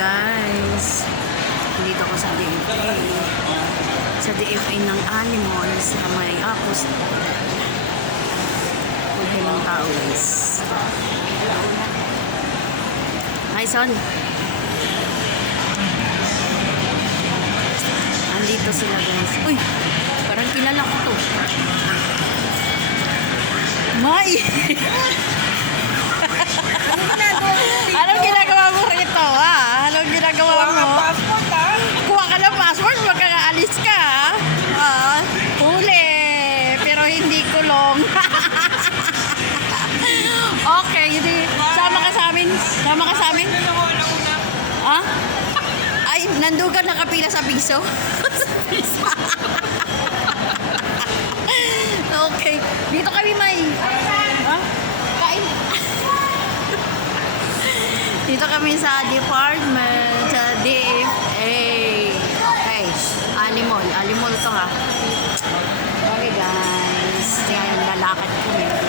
guys. Dito ako sa DFA. Sa DFA ng Animal sa may Apos. Pulhe ng tao guys. Hi son. Andito sila guys. Uy! Parang kilala ko to. Mai! Anong ginagawa mo rito, ha? Anong ginagawa mo? Kuha ka ng passport, magkakaalis ka, ha? Huli, pero hindi kulong. Okay, hindi. Sama ka sa amin? Sama ka sa amin? Ha? Ay, nandugan nakapila sa piso? Okay, dito kami may... Ha? Kain. Dito kami sa department, sa DFA. Okay, Animal to ha. Okay guys, tingnan yung lalakad kami.